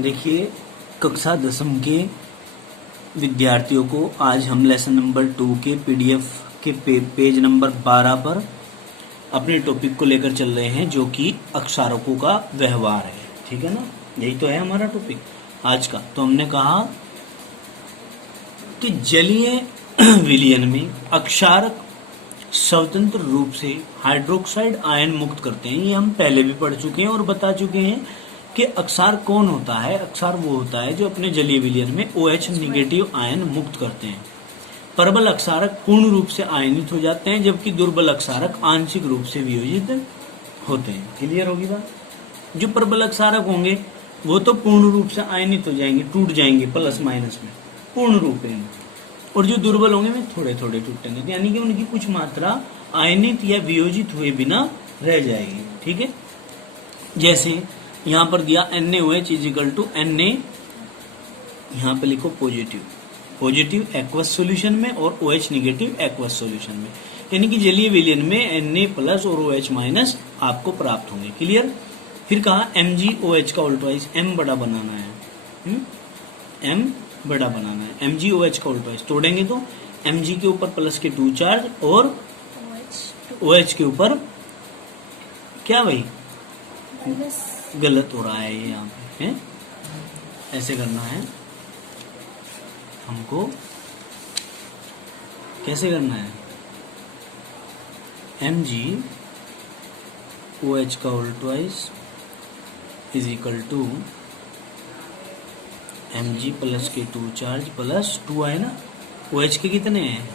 देखिए, कक्षा 10वीं के विद्यार्थियों को आज हम लेसन नंबर 2 के पीडीएफ के पेज नंबर 12 पर अपने टॉपिक को लेकर चल रहे हैं, जो कि अक्षारकों का व्यवहार है। ठीक है ना, यही तो है हमारा टॉपिक आज का। तो हमने कहा कि जलीय विलयन में अक्षारक स्वतंत्र रूप से हाइड्रोक्साइड आयन मुक्त करते हैं। ये हम पहले भी पढ़ चुके हैं और बता चुके हैं कि अक्षार कौन होता है। अक्षार वो होता है जो अपने जलीय विलयन में OH निगेटिव आयन मुक्त करते हैं। प्रबल अक्षारक पूर्ण रूप से आयनित हो जाते हैं, जबकि दुर्बल अक्षारक आंशिक रूप से वियोजित होते हैं। क्लियर होगी बात? जो प्रबल अक्षारक होंगे वो तो पूर्ण रूप से आयनित हो जाएंगे, टूट जाएंगे प्लस माइनस में पूर्ण रूप में, और जो दुर्बल होंगे वे थोड़े थोड़े टूटेंगे, यानी कि उनकी कुछ मात्रा आयनित या वियोजित हुए बिना रह जाएगी। ठीक है, जैसे यहाँ पर दिया NaOH इजिकल टू Na, यहाँ पे लिखो पॉजिटिव एक्वस सॉल्यूशन में और OH निगेटिव एक्वस सॉल्यूशन में, यानी कि जलीय विलयन में Na प्लस और OH माइनस आपको प्राप्त होंगे। क्लियर? फिर कहा MgOH का उल्टाइज M बड़ा बनाना है, M बड़ा बनाना है। MgOH का उल्टाइज तोड़ेंगे तो Mg के ऊपर प्लस के 2 चार्ज और OH के ऊपर क्या भाई गलत हो रहा है ये यहाँ पे है? ऐसे करना है हमको। कैसे करना है? MgOH का उल्टाइज is equal to Mg plus के 2 चार्ज प्लस 2 आए ना, OH के कितने हैं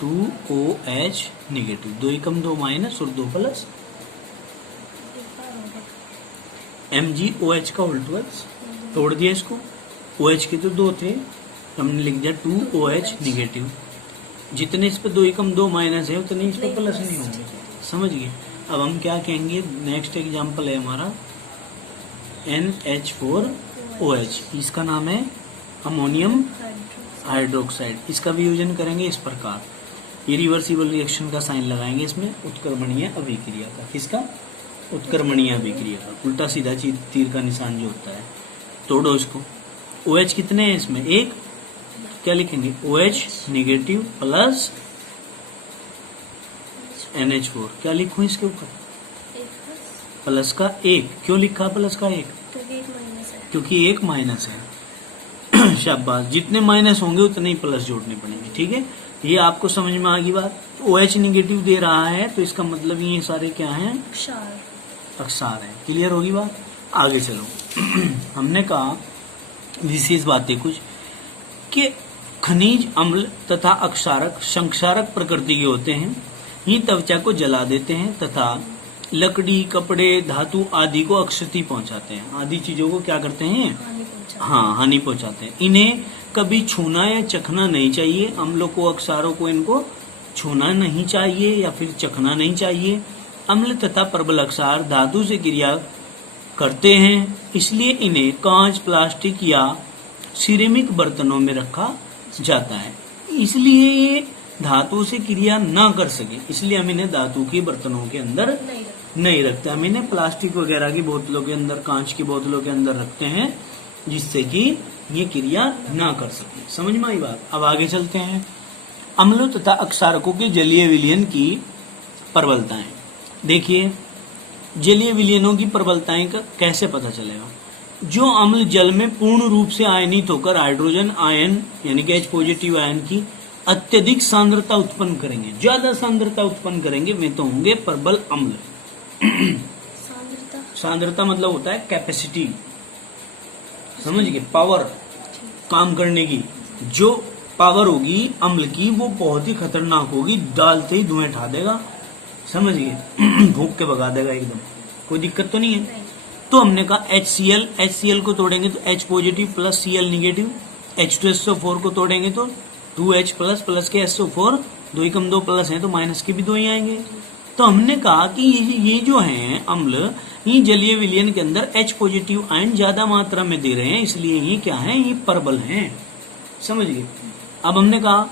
2OH निगेटिव, 2 एकम 2 माइनस और 2 प्लस। MgOH का उल्टाइज तोड़ दिया इसको, OH के तो 2 थे, हमने लिख दिया 2OH निगेटिव। जितने इस पे 2 एकम 2 माइनस है उतने इस पे प्लस नहीं होंगे। समझ गए? अब हम क्या कहेंगे, नेक्स्ट एग्जांपल है हमारा NH4OH, इसका नाम है अमोनियम हाइड्रोक्साइड। इसका वियोजन करेंगे इस प्रकार, ये रिवर्सिबल रिएक्शन का साइन लगाएंगे इसमें, उत्क्रमणीय अभिक्रिया का। किसका? उत्क्रमणीय अभिक्रिया का। उल्टा सीधा तीर का निशान जो होता है, तोड़ो इसको। OH कितने हैं इसमें? एक, क्या लिखेंगे OH निगेटिव प्लस NH4। क्या लिखूं इसके ऊपर? प्लस का 1। क्यों लिखा प्लस का 1? क्योंकि 1 माइनस है। शाबाश, जितने माइनस होंगे उतने ही प्लस जोड़ने पड़ेंगे। ठीक है, ये आपको समझ में आ गई बात। OH निगेटिव दे रहा है तो इसका मतलब ये सारे क्या हैं? अक्षार है। क्लियर होगी बात? आगे चलो। हमने कहा विशेष बातें कुछ कि खनिज अम्ल तथा अक्षारक संक्षारक प्रकृति के होते हैं। ये त्वचा को जला देते हैं तथा लकड़ी, कपड़े, धातु आदि को अक्षति पहुंचाते हैं। आदि चीजों को क्या करते हैं? हानि पहुंचाते हैं। इन्हें कभी छूना या चखना नहीं चाहिए। अम्लों को, अक्षारों को इनको छूना नहीं चाहिए या फिर चखना नहीं चाहिए। अम्ल तथा प्रबल अक्षार धातु से क्रिया करते हैं, इसलिए इन्हें कांच, प्लास्टिक या सिरेमिक बर्तनों में रखा जाता है। इसलिए ये धातु से क्रिया ना कर सके, इसलिए हम इन्हें धातु के बर्तनों के अंदर नहीं रखते। हम इन्हें प्लास्टिक वगैरह की बोतलों के अंदर, कांच की बोतलों के अंदर रखते हैं, जिससे कि ये क्रिया ना कर सके। समझ में आई बात? अब आगे चलते हैं। अम्लों तथा अक्षारकों के जलीय विलयन की प्रबलताएं। देखिए, जलीय विलयनों की प्रबलताएं का कैसे पता चलेगा? जो अम्ल जल में पूर्ण रूप से आयनित होकर हाइड्रोजन आयन यानी कि H पॉजिटिव आयन की अत्यधिक सांद्रता उत्पन्न करेंगे, ज्यादा सांद्रता उत्पन्न करेंगे, वे तो होंगे प्रबल अम्ल। सांद्रता मतलब होता है कैपेसिटी, समझ गए? पावर, काम करने की जो पावर होगी अम्ल की वो बहुत ही खतरनाक होगी, डालते ही धुएं उठा देगा। समझ गए? भूख के भगा देगा एकदम, कोई दिक्कत तो नहीं है। तो हमने कहा HCl को तोड़ेंगे तो H positive plus Cl negative, H2SO4 को तोड़ेंगे तो 2H प्लस प्लस के SO4, 2 एकम 2 प्लस है तो माइनस के भी 2 ही आएंगे। तो हमने कहा कि ये जो हैं अम्ल, ये जलीय विलयन के अंदर H पॉजिटिव आयन ज्यादा मात्रा में दे रहे हैं, इसलिए ये क्या है? ये प्रबल हैं। समझ गए? अब हमने कहा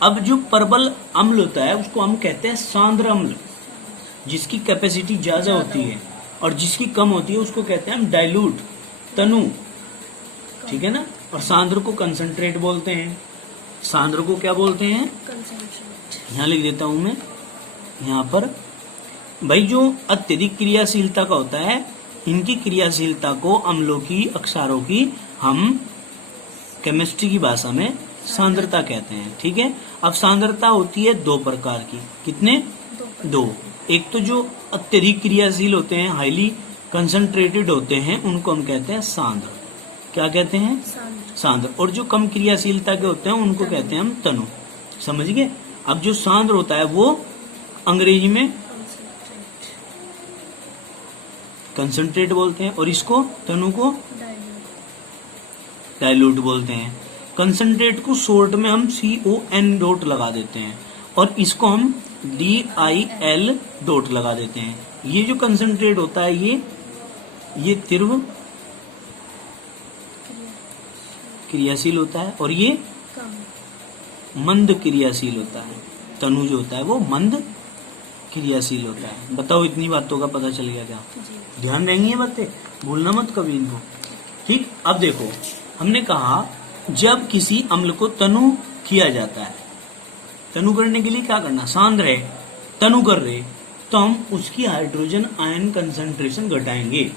अब जो प्रबल अम्ल होता है उसको हम कहते हैं सांद्र अम्ल, जिसकी कैपेसिटी ज्यादा होती है, और जिसकी कम होती है उसको कहते हैं हम डाइल्यूट, तनु, ठीक है ना। और सांद्र को कंसंट्रेट बोलते हैं। सांद्र को क्या बोलते हैं? यहाँ लिख देता हूं मैं, यहाँ पर भाई जो अत्यधिक क्रियाशीलता का होता है, इनकी क्रियाशीलता को अम्लों की, अक्षारों की हम केमिस्ट्री की भाषा में सांद्रता कहते हैं, ठीक है। अब सांद्रता होती है दो प्रकार की। कितने? दो। एक तो जो अत्यधिक क्रियाशील होते हैं, हाईली कंसंट्रेटेड होते हैं, उनको हम कहते हैं सांद्र। क्या कहते हैं? सांद्र। और जो कम क्रियाशीलता के होते हैं उनको कहते हैं हम तनु। समझ गए? अब जो सांद्र होता है वो अंग्रेजी में कंसंट्रेट बोलते हैं और इसको, तनु को डाइल्यूट बोलते हैं। कंसंट्रेट को शॉर्ट में हम CON डॉट लगा देते हैं और इसको हम DIL डॉट लगा देते हैं। ये जो कंसंट्रेट होता है ये तीव्र क्रियाशील होता है और ये मंद क्रियाशील होता है। तनु जो होता है वो मंद क्रियाशील होता है। बताओ, इतनी बातों का पता चल गया क्या? ध्यान रहेंगी ये बातें, भूलना मत कभी इनको, ठीक। अब देखो, हमने कहा जब किसी अम्ल को तनु किया जाता है, तनु करने के लिए क्या करना? सांद्र है, तनु कर रहे, तो हम उसकी हाइड्रोजन आयन कंसंट्रेशन घटाएंगे।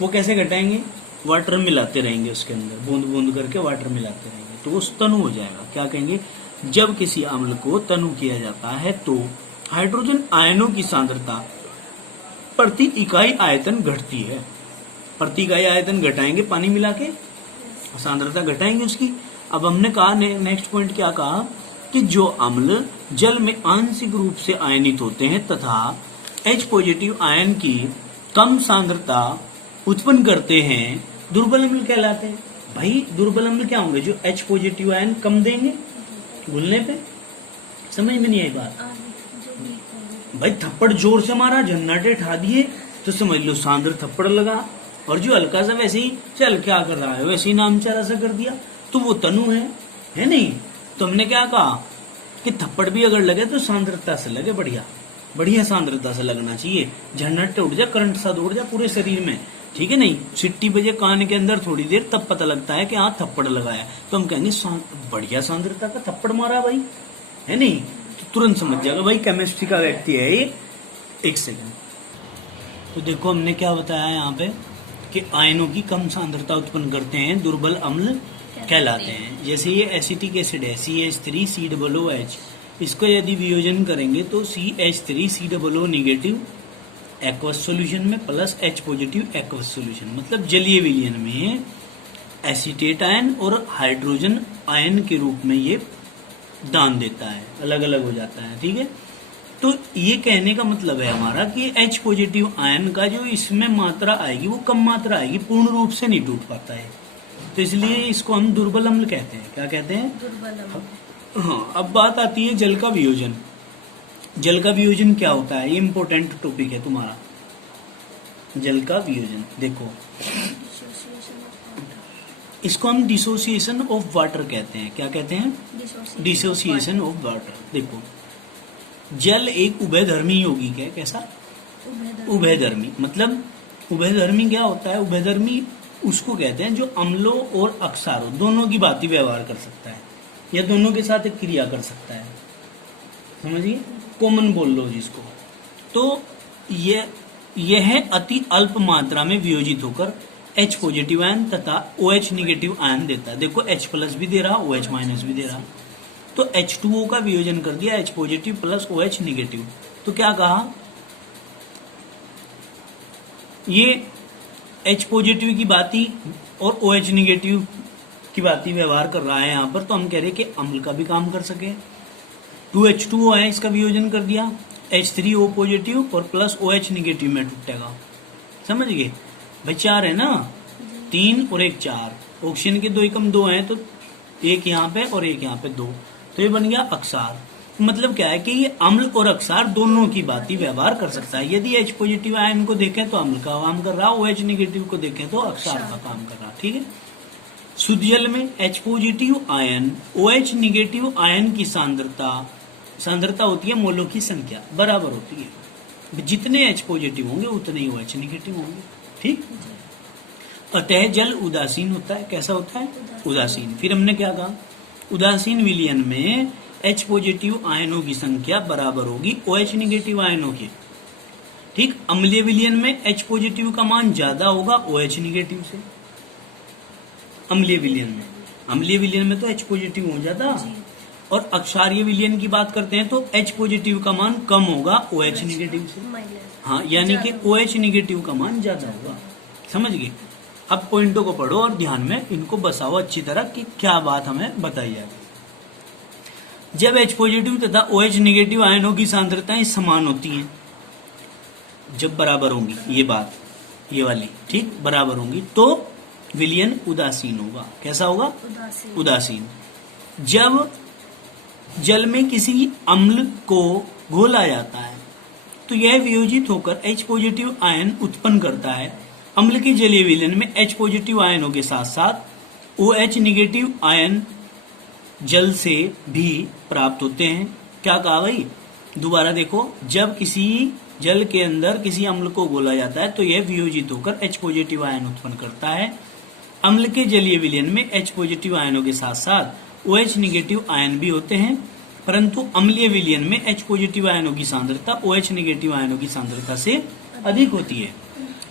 वो कैसे घटाएंगे? वाटर मिलाते रहेंगे, उसके अंदर बूंद बूंद करके वाटर मिलाते रहेंगे, तो वो तनु हो जाएगा। क्या कहेंगे? जब किसी अम्ल को तनु किया जाता है तो हाइड्रोजन आयनों की सांद्रता प्रति इकाई आयतन घटती है। प्रति इकाई आयतन घटाएंगे, पानी मिला के सांद्रता घटाएंगे उसकी। अब हमने कहा, नेक्स्ट पॉइंट क्या कहा कि जो अम्ल जल में आंशिक रूप से आयनित होते हैं तथा H पॉजिटिव आयन की कम सांद्रता उत्पन्न करते हैं, दुर्बल अम्ल कहलाते हैं। भाई दुर्बल अम्ल क्या होंगे? जो H पॉजिटिव आयन कम देंगे घुलने पे। समझ में नहीं आई बात? भाई थप्पड़ जोर से मारा, झन्नाटे ठा दिए, तो समझ लो सांद्र थप्पड़ लगा। और जो हल्का सा वैसे ही चल क्या कर रहा है, वैसे ही नाम चारा सा कर दिया, तो वो तनु है नहीं। तो हमने क्या कहा कि थप्पड़ भी अगर लगे तो सांद्रता से लगे, बढ़िया बढ़िया सांद्रता से लगना चाहिए। झन्नाटे उड़ जाए, करंट सा दौड़ जाए पूरे शरीर में, ठीक है नहीं। सिट्टी बजे कान के अंदर थोड़ी देर, तब पता लगता है कि हाँ थप्पड़ लगाया, तो हम कहेंगे बढ़िया सांद्रता का थप्पड़ मारा भाई, है नहीं। तो तुरंत समझ जाएगा भाई केमिस्ट्री का व्यक्ति है ये। एक सेकंड, तो देखो हमने क्या बताया यहाँ पे कि आयनों की कम सांद्रता उत्पन्न करते हैं, दुर्बल अम्ल कहलाते हैं। जैसे ये एसिटिक एसिड है CH3COOH, इसको यदि वियोजन करेंगे तो CH3COO निगेटिव एक्वस सॉल्यूशन में plus H positive aqueous solution, मतलब जलीय विलयन में एसीटेट आयन और हाइड्रोजन आयन के रूप में ये दान देता है, अलग अलग हो जाता है, ठीक है। तो ये कहने का मतलब है हमारा कि H पॉजिटिव आयन का जो इसमें मात्रा आएगी वो कम मात्रा आएगी, पूर्ण रूप से नहीं टूट पाता है, तो इसलिए इसको हम दुर्बल अम्ल कहते हैं। क्या कहते हैं? दुर्बल अम्ल। हाँ, अब बात आती है जल का वियोजन। जल का वियोजन क्या होता है? ये इंपॉर्टेंट टॉपिक है तुम्हारा, जल का वियोजन। देखो, इसको हम डिसोसिएशन ऑफ वाटर कहते हैं। क्या कहते हैं? Dissociation of water. देखो, जल एक उभयधर्मी यौगिक है। कैसा? उभयधर्मी। मतलब उभयधर्मी क्या होता है? उभयधर्मी उसको कहते हैं जो अम्लों और अक्षारों दोनों की भांति व्यवहार कर सकता है या दोनों के साथ एक क्रिया कर सकता है। समझिए, कॉमन बोल लो जिसको। तो यह अति अल्प मात्रा में वियोजित होकर H पॉजिटिव आयन तथा OH निगेटिव आयन देता है। देखो H प्लस भी दे रहा, OH माइनस भी दे रहा। तो H2O का वियोजन कर दिया, H positive plus OH negative. तो क्या कहा? ये H पॉजिटिव की बाती और OH निगेटिव की बाती व्यवहार कर रहा है यहाँ पर, तो हम कह रहे हैं कि अम्ल का भी काम कर सके। 2H2O है, इसका वियोजन कर दिया, H3O पॉजिटिव और प्लस OH निगेटिव में टूटेगा। समझ गए भाई? 4 है ना, 3 और 1 4, ऑक्सीजन के 2 एकम 2 हैं, तो एक यहाँ पे और एक यहाँ पे 2, तो ये बन गया अक्षार। मतलब क्या है कि ये अम्ल और अक्षार दोनों की बाती व्यवहार कर सकता है। यदि H पॉजिटिव आयन को देखें तो अम्ल का काम कर रहा, OH निगेटिव को देखें तो अक्षार का काम कर रहा, ठीक है। शुद्ध जल में H positive ion OH negative ion की सांद्रता होती है मोलों की संख्या बराबर होती है। जितने H पॉजिटिव होंगे उतने ही OH निगेटिव होंगे, ठीक। अतः जल उदासीन होता है। कैसा होता है? उदासीन। फिर हमने क्या कहा? उदासीन विलयन में H पॉजिटिव आयनों की संख्या बराबर होगी OH निगेटिव आयनों के। ठीक। अम्लीय विलयन में H पॉजिटिव का मान ज्यादा होगा OH निगेटिव से। अम्लीय विलयन में तो H पॉजिटिव हो जाता, और अक्षारीय विलयन की बात करते हैं तो H पॉजिटिव का मान कम होगा OH निगेटिव से। हाँ, यानी कि OH निगेटिव का मान ज्यादा होगा। समझ गए? अब पॉइंटों को पढ़ो और ध्यान में इनको बसाओ अच्छी तरह कि क्या बात हमें बताई जाएगी। जब H पॉजिटिव तथा OH निगेटिव आयनों की सांद्रताएं समान होती हैं, जब बराबर होंगी, ये बात, ये वाली, ठीक, बराबर होंगी, तो विलयन उदासीन होगा। कैसा होगा? उदासीन। जब जल में किसी अम्ल को घोला जाता है तो यह वियोजित होकर H पॉजिटिव आयन उत्पन्न करता है। अम्ल के जलीय विलयन में H पॉजिटिव आयनों के साथ साथ OH निगेटिव आयन जल से भी प्राप्त होते हैं। क्या कहा भाई? दोबारा देखो, जब किसी जल के अंदर किसी अम्ल को घोला जाता है तो यह वियोजित होकर H पॉजिटिव आयन उत्पन्न करता है। अम्ल के जलीय विलयन में H पॉजिटिव आयनों के साथ साथ OH निगेटिव आयन भी होते हैं, परंतु अम्लीय विलयन में H पॉजिटिव आयनों की सांद्रता OH निगेटिव आयनों की सांद्रता से अधिक होती है।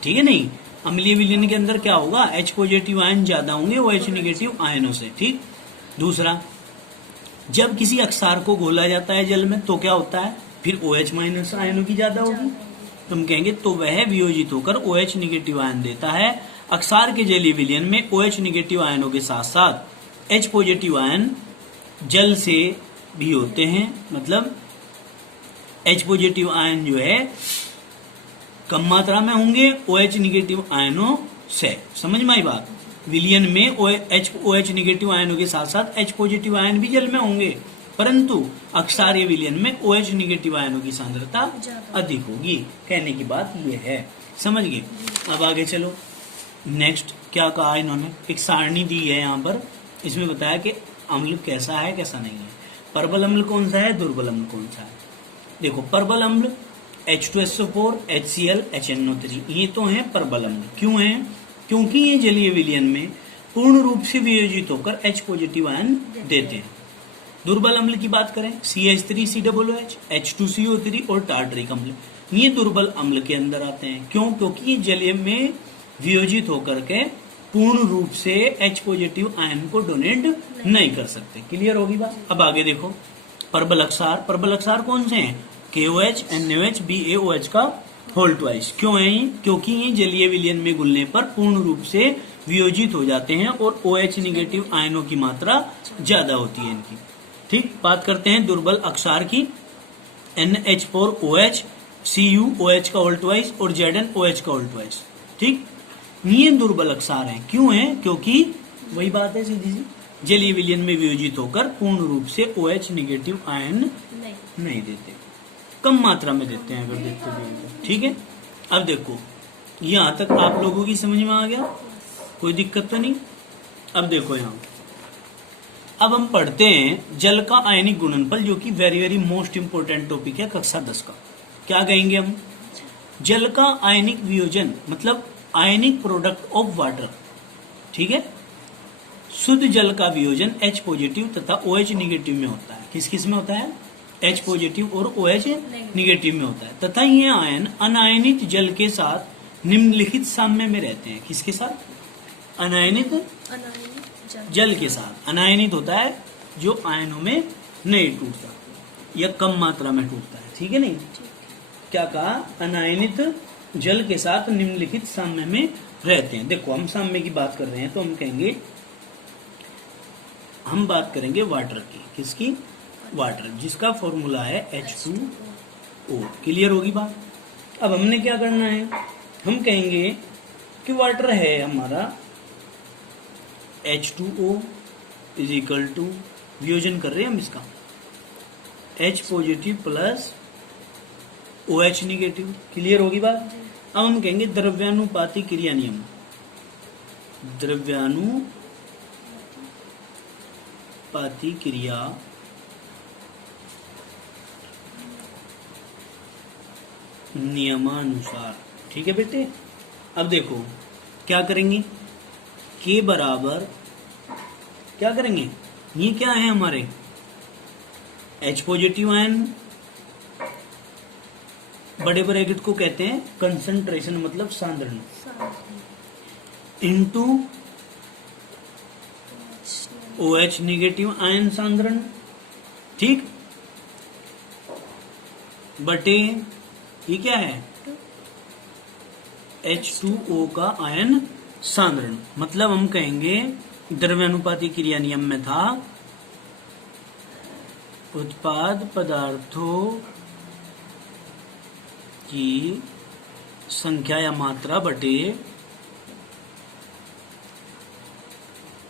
ठीक है? नहीं, अम्लीय विलयन के अंदर क्या होगा? H पॉजिटिव आयन ज्यादा होंगे OH निगेटिव आयनों से। ठीक। दूसरा, जब किसी अक्षार को घोला जाता है जल में तो क्या होता है? फिर OH माइनस आयनों की ज्यादा होगी। तुम कहेंगे तो वह वियोजित होकर OH निगेटिव आयन देता है। अक्षार के जलीय विलयन में OH निगेटिव आयनों के साथ साथ H पॉजिटिव आयन जल से भी होते हैं, मतलब H पॉजिटिव आयन जो है कम मात्रा में होंगे OH निगेटिव आयनों से। समझ में आई बात? विलयन में OH निगेटिव आयनों के साथ साथ H पॉजिटिव आयन भी जल में होंगे, परंतु अक्षारीय विलयन में OH निगेटिव आयनों की सांद्रता अधिक होगी। कहने की बात यह है। समझ गए? अब आगे चलो। नेक्स्ट क्या कहा इन्होंने? एक सारणी दी है यहाँ पर, इसमें बताया कि अम्ल कैसा है कैसा नहीं है। प्रबल अम्ल कौन सा है, दुर्बल अम्ल कौन सा है। देखो, प्रबल अम्ल H2SO4, HCl, HNO3, ये तो हैं प्रबल अम्ल। क्यों हैं? क्योंकि ये जलीय विलयन में पूर्ण रूप से वियोजित होकर H पॉजिटिव आयन देते हैं। दुर्बल अम्ल की बात करें, CH3COOH, H2CO3 और टार्टरिक अम्ल, ये दुर्बल अम्ल के अंदर आते हैं। क्यों? क्योंकि ये जलीय में वियोजित होकर के पूर्ण रूप से H पॉजिटिव आयन को डोनेट नहीं कर सकते। क्लियर होगी बात? अब आगे देखो, प्रबल अक्षार कौन से हैं? KOH, NaOH, BaOH का होल ट्वाइस। क्यों है ये? क्योंकि ये जलीय विलयन में घुलने पर पूर्ण रूप से वियोजित हो जाते हैं और OH निगेटिव आयनों की मात्रा ज्यादा होती है इनकी। ठीक। बात करते हैं दुर्बल अक्षार की, NH4OH, CuOH का होल ट्वाइस और ZnOH का होल ट्वाइस। ठीक। ये दुर्बल अक्षार हैं। क्यों है? क्योंकि वही बात है सीधी सी, जलीय विलयन में वियोजित होकर पूर्ण रूप से OH निगेटिव आयन नहीं देते, कम मात्रा में देते हैं अगर देते भी हैं। ठीक है। अब देखो, यहाँ तक आप लोगों की समझ में आ गया? कोई दिक्कत तो नहीं? अब देखो यहाँ, अब हम पढ़ते हैं जल का आयनिक गुणनफल, जो कि very very most important topic है कक्षा 10 का। क्या कहेंगे हम? जल का आयनिक वियोजन मतलब आयनिक प्रोडक्ट ऑफ वाटर। ठीक है। शुद्ध जल का वियोजन H पॉजिटिव तथा OH निगेटिव में होता है। किस किस में होता है? H पॉजिटिव और OH निगेटिव में होता है, तथा ये आयन अनायनित जल के साथ निम्नलिखित साम्य में रहते हैं। किसके साथ? अनायनित जल के साथ। अनायनित होता है जो आयनों में नहीं टूटता या कम मात्रा में टूटता है। ठीक है नहीं? क्या कहा? अनायनित जल के साथ निम्नलिखित साम्य में रहते हैं। देखो, हम साम्य की बात कर रहे हैं तो हम कहेंगे, हम बात करेंगे वाटर की। किसकी? वाटर, जिसका फॉर्मूला है H2O। क्लियर होगी बात? अब हमने क्या करना है? हम कहेंगे कि वाटर है हमारा H2O इज इक्वल टू, वियोजन कर रहे हैं हम इसका, H positive plus OH negative. Clear होगी बात? अब हम कहेंगे द्रव्यानुपाती क्रिया नियम, द्रव्यानुपाती क्रिया नियमानुसार। ठीक है बेटे? अब देखो क्या करेंगे, के बराबर क्या करेंगे, ये क्या है हमारे H पॉजिटिव आयन, बड़े ब्रैकेट को कहते हैं कंसंट्रेशन मतलब सांद्रण, इनटू OH निगेटिव आयन सांद्रण, ठीक, बटे ये क्या है H2O का आयन सांद्रण। मतलब हम कहेंगे द्रव्यानुपाती क्रिया नियम में था उत्पाद पदार्थों की संख्या या मात्रा बटे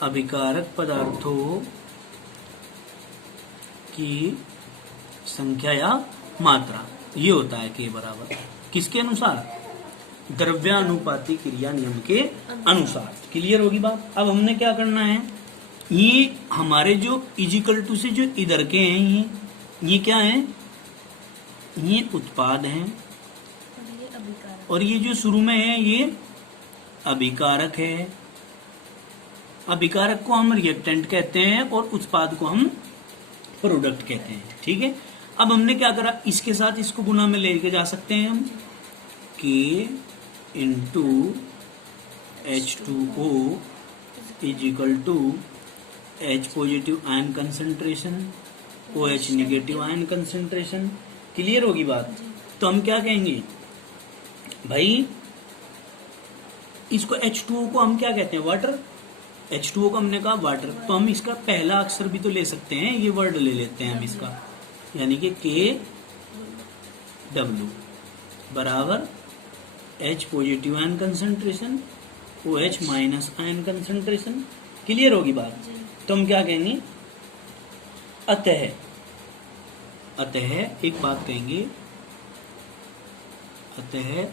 अभिकारक पदार्थों की संख्या या मात्रा, ये होता है के बराबर किसके अनुसार, द्रव्यानुपाती क्रिया नियम के अनुसार। क्लियर होगी बात। अब हमने क्या करना है, ये हमारे जो इजिकल टू से जो इधर के हैं ये क्या है, ये उत्पाद हैं और ये जो शुरू में है ये अभिकारक है। अभिकारक को हम रिएक्टेंट कहते हैं और उत्पाद को हम प्रोडक्ट कहते हैं, ठीक है। अब हमने क्या करा, इसके साथ इसको गुना में लेके जा सकते हैं हम, K into H2O is equal to H positive ion concentration, OH negative ion concentration. Clear होगी बात। तो हम क्या कहेंगे भाई, इसको H2O को हम क्या कहते हैं, वाटर। H2O को हमने कहा वाटर, तो हम इसका पहला अक्षर भी तो ले सकते हैं, ये वर्ड ले लेते हैं हम इसका, यानी कि KW बराबर H positive ion concentration, OH minus ion concentration. Clear होगी बात। तो हम क्या कहेंगे, अतः एक बात कहेंगे, अतः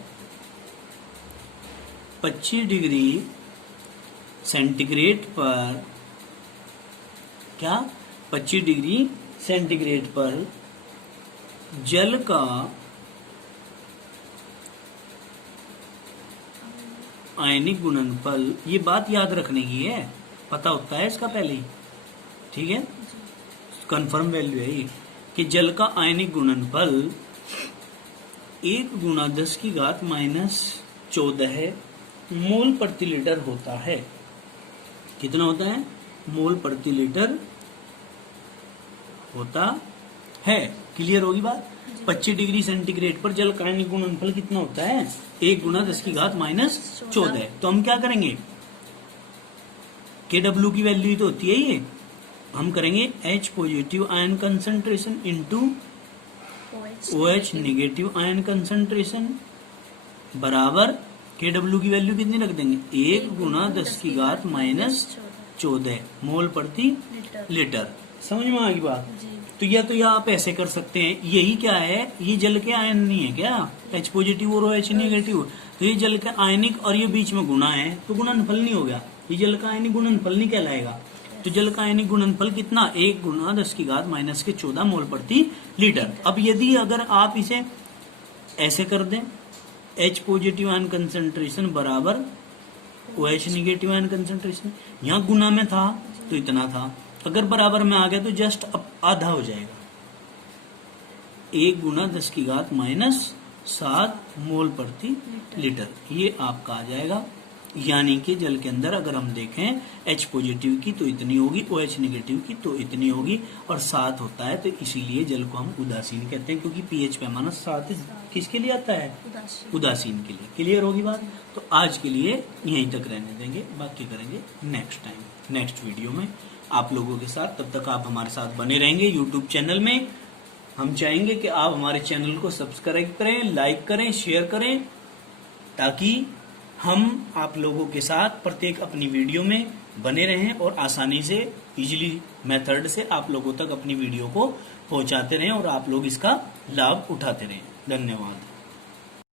25 डिग्री सेंटीग्रेड पर क्या, 25 डिग्री सेंटीग्रेड पर जल का आयनिक गुणनफल, ये बात याद रखने की है, पता होता है इसका पहले ही, ठीक है, कंफर्म वैल्यू है ये कि जल का आयनिक गुणनफल 1 गुणा 10 की घात -14 मोल प्रति लीटर होता है। कितना होता है, मोल प्रति लीटर होता है। क्लियर होगी बात। 25 डिग्री सेंटीग्रेड पर जल का आयनिक गुणनफल कितना होता है, 1 गुणा 10 की घात -14। तो हम क्या करेंगे, KW की वैल्यू तो होती है ये, हम करेंगे H positive ion concentration into OH negative ion concentration बराबर KW की वैल्यू कितनी रख देंगे, 1 गुणा 10 की घात -14 मोल प्रति लीटर। समझ में आ गई बात। तो या आप ऐसे कर सकते हैं, यही क्या है, ये जल के आयन नहीं है क्या, H पॉजिटिव और OH निगेटिव, तो ये जल का आयनिक और ये बीच में गुणा है, तो गुणनफल नहीं हो गया, ये जल का आयनिक गुणनफल नहीं कहलाएगा। तो जल का आयनिक गुणनफल कितना, 1 गुणा 10 की घात -14 मोल प्रति लीटर। अब यदि अगर आप इसे ऐसे कर दें, H पॉजिटिव आयन कंसंट्रेशन बराबर OH निगेटिव आयन कंसंट्रेशन, यहाँ गुना में था तो इतना था, अगर बराबर में आ गया तो जस्ट अब आधा हो जाएगा, 1 गुणा 10 की घात -7 मोल प्रति लीटर, ये आपका आ जाएगा। यानी कि जल के अंदर अगर हम देखें H पॉजिटिव की तो इतनी होगी, OH निगेटिव की तो इतनी होगी, और 7 होता है, तो इसीलिए जल को हम उदासीन कहते हैं, क्योंकि pH पैमाना 7 किसके लिए आता है, उदासीन के लिए। क्लियर होगी बात। तो आज के लिए यहीं तक रहने देंगे, बाकी करेंगे नेक्स्ट टाइम, नेक्स्ट वीडियो में आप लोगों के साथ। तब तक आप हमारे साथ बने रहेंगे यूट्यूब चैनल में। हम चाहेंगे कि आप हमारे चैनल को सब्सक्राइब करें, लाइक करें, शेयर करें, ताकि हम आप लोगों के साथ प्रत्येक अपनी वीडियो में बने रहें और आसानी से इजीली मेथड से आप लोगों तक अपनी वीडियो को पहुंचाते रहें और आप लोग इसका लाभ उठाते रहें। धन्यवाद।